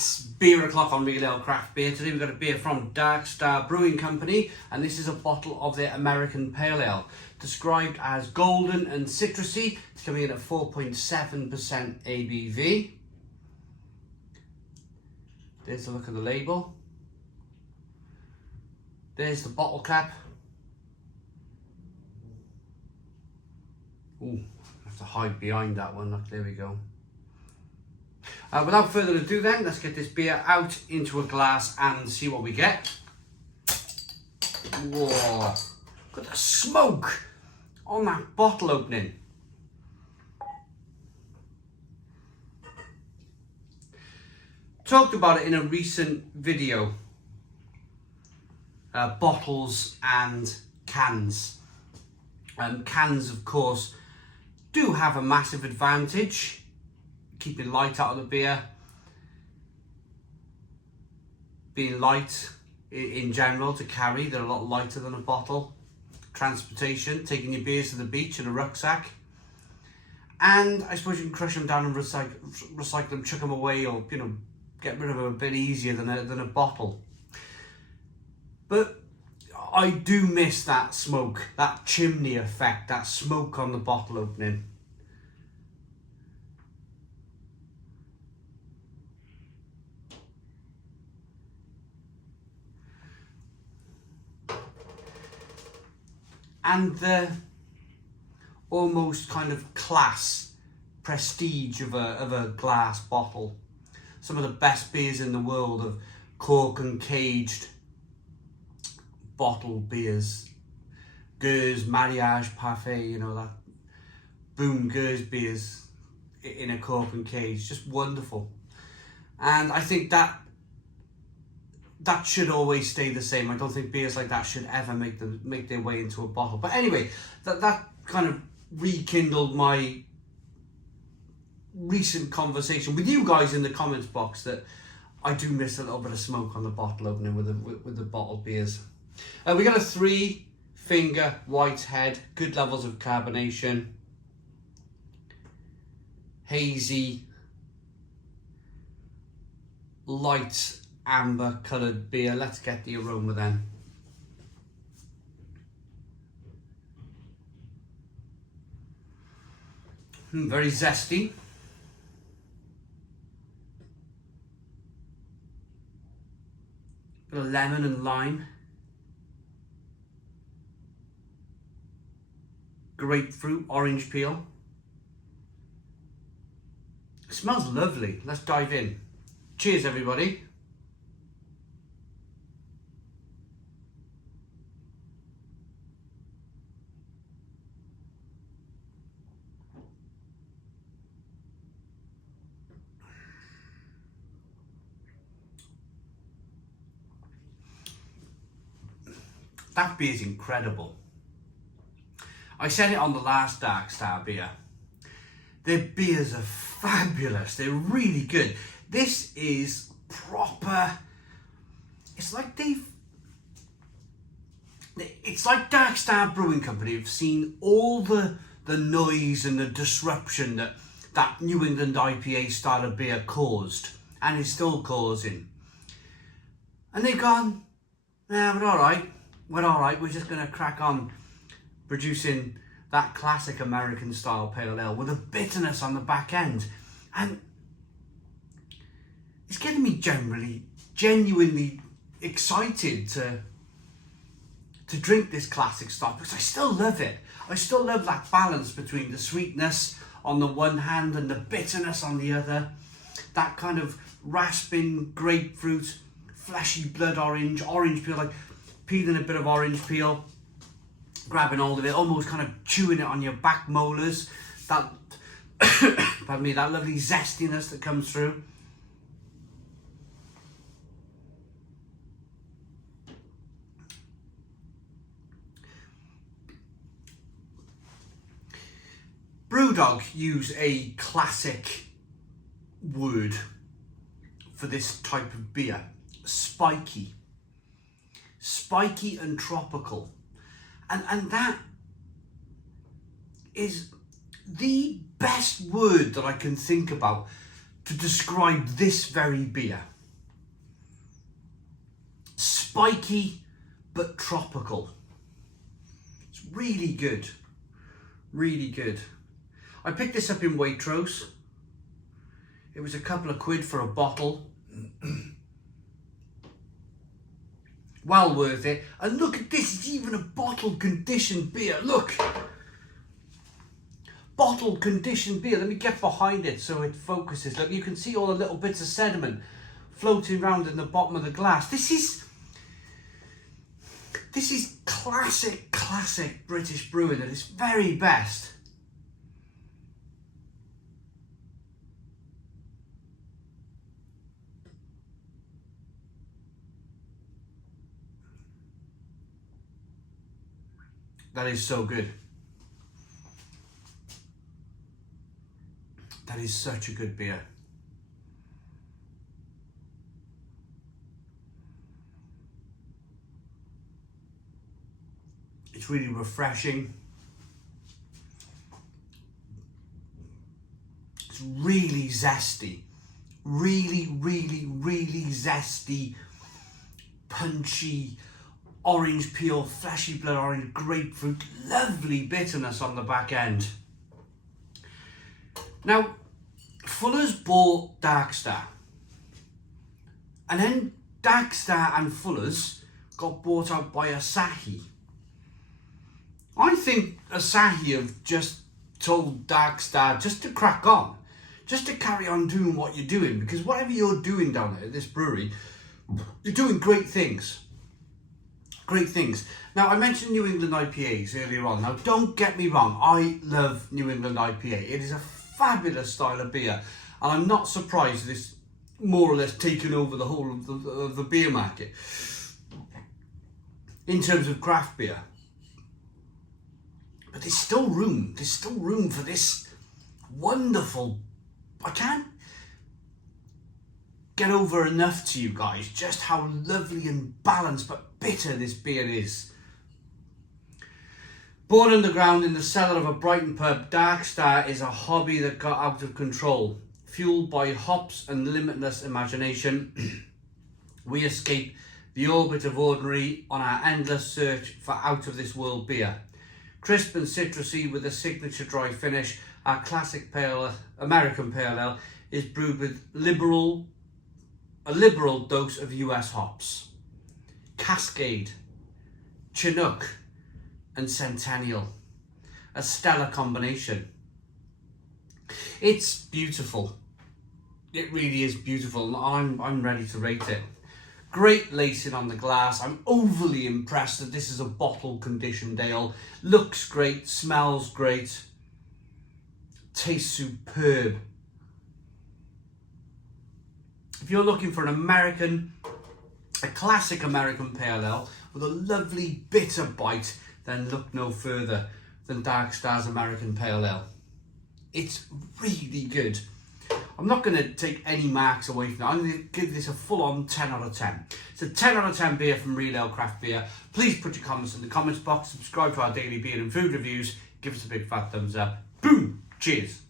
It's beer o'clock on Real Ale Craft Beer. Today we've got a beer from Dark Star Brewing Company, and this is a bottle of their American Pale Ale. Described as golden and citrusy, it's coming in at 4.7% ABV. There's a look at the label. There's the bottle cap. Ooh, I have to hide behind that one. Look, there we go. Without further ado then, let's get this beer out into a glass and see what we get. Whoa, look at the smoke on that bottle opening. Talked about it in a recent video. Bottles and cans. Cans, of course, do have a massive advantage. Keeping light out of the beer, being light in general to carry, they're a lot lighter than a bottle. Transportation, taking your beers to the beach in a rucksack, and I suppose you can crush them down and recycle them, chuck them away, or get rid of them a bit easier than a bottle. But I do miss that smoke, that chimney effect, that smoke on the bottle opening. And the almost kind of class, prestige of a glass bottle. Some of the best beers in the world of cork and caged bottle beers. Gueuze, Mariage Parfait, that Boom Gueuze beers in a cork and cage. Just wonderful. And I think that should always stay the same. I don't think beers like that should ever make their way into a bottle. But anyway, that kind of rekindled my recent conversation with you guys in the comments box that I do miss a little bit of smoke on the bottle opening with the bottled beers. We got a 3-finger white head, good levels of carbonation, hazy, light amber coloured beer. Let's get the aroma then. Very zesty. Bit of lemon and lime. Grapefruit, orange peel. It smells lovely. Let's dive in. Cheers, everybody. That beer is incredible. I said it on the last Dark Star beer. Their beers are fabulous. They're really good. This is proper. It's like Dark Star Brewing Company have seen all the noise and the disruption that New England IPA style of beer caused and is still causing. And they've gone, nah, we're all right. We're just going to crack on producing that classic American style pale ale with a bitterness on the back end. And it's getting me genuinely excited to drink this classic style, because I still love it. I still love that balance between the sweetness on the one hand and the bitterness on the other. That kind of rasping grapefruit, fleshy blood orange peel, like peeling a bit of orange peel, grabbing hold of it, almost kind of chewing it on your back molars. That, pardon me, that lovely zestiness that comes through. Brewdog use a classic word for this type of beer: spiky. Spiky and tropical. And that is the best word that I can think about to describe this very beer. Spiky but tropical. It's really good. Really good. I picked this up in Waitrose. It was a couple of quid for a bottle. Well worth it. And look at this, it's even a bottle conditioned beer. Look! Bottle conditioned beer. Let me get behind it so it focuses. Look, you can see all the little bits of sediment floating around in the bottom of the glass. This is classic British brewing at its very best. That is so good. That is such a good beer. It's really refreshing. It's really zesty. Really zesty, punchy, orange peel, fleshy blood orange, grapefruit, lovely bitterness on the back end. Now, Fuller's bought Darkstar, and then Darkstar and Fuller's got bought out by Asahi. I think Asahi have just told Darkstar just to crack on, just to carry on doing what you're doing, because whatever you're doing down there at this brewery, you're doing great things. Great things. Now, I mentioned New England IPAs earlier on. Now, don't get me wrong, I love New England IPA. It is a fabulous style of beer, and I'm not surprised it's more or less taken over the whole of the beer market in terms of craft beer. But there's still room for this wonderful, I can't get over enough to you guys just how lovely and balanced but bitter this beer is. Born underground in the cellar of a Brighton pub, Darkstar is a hobby that got out of control. Fueled by hops and limitless imagination, we escape the orbit of ordinary on our endless search for out-of-this-world beer. Crisp and citrusy with a signature dry finish, our classic American Pale Ale is brewed with a liberal dose of US hops. Cascade, Chinook and Centennial. A stellar combination. It's beautiful. It really is beautiful. I'm ready to rate it. Great lacing on the glass. I'm overly impressed that this is a bottle conditioned ale. Looks great, smells great, tastes superb. If you're looking for a classic American Pale Ale with a lovely bitter bite, then look no further than Darkstar's American Pale Ale. It's really good. I'm not going to take any marks away from it. I'm going to give this a full-on 10 out of 10. It's a 10 out of 10 beer from Real Ale Craft Beer. Please put your comments in the comments box, subscribe to our daily beer and food reviews, give us a big fat thumbs up. Boom! Cheers!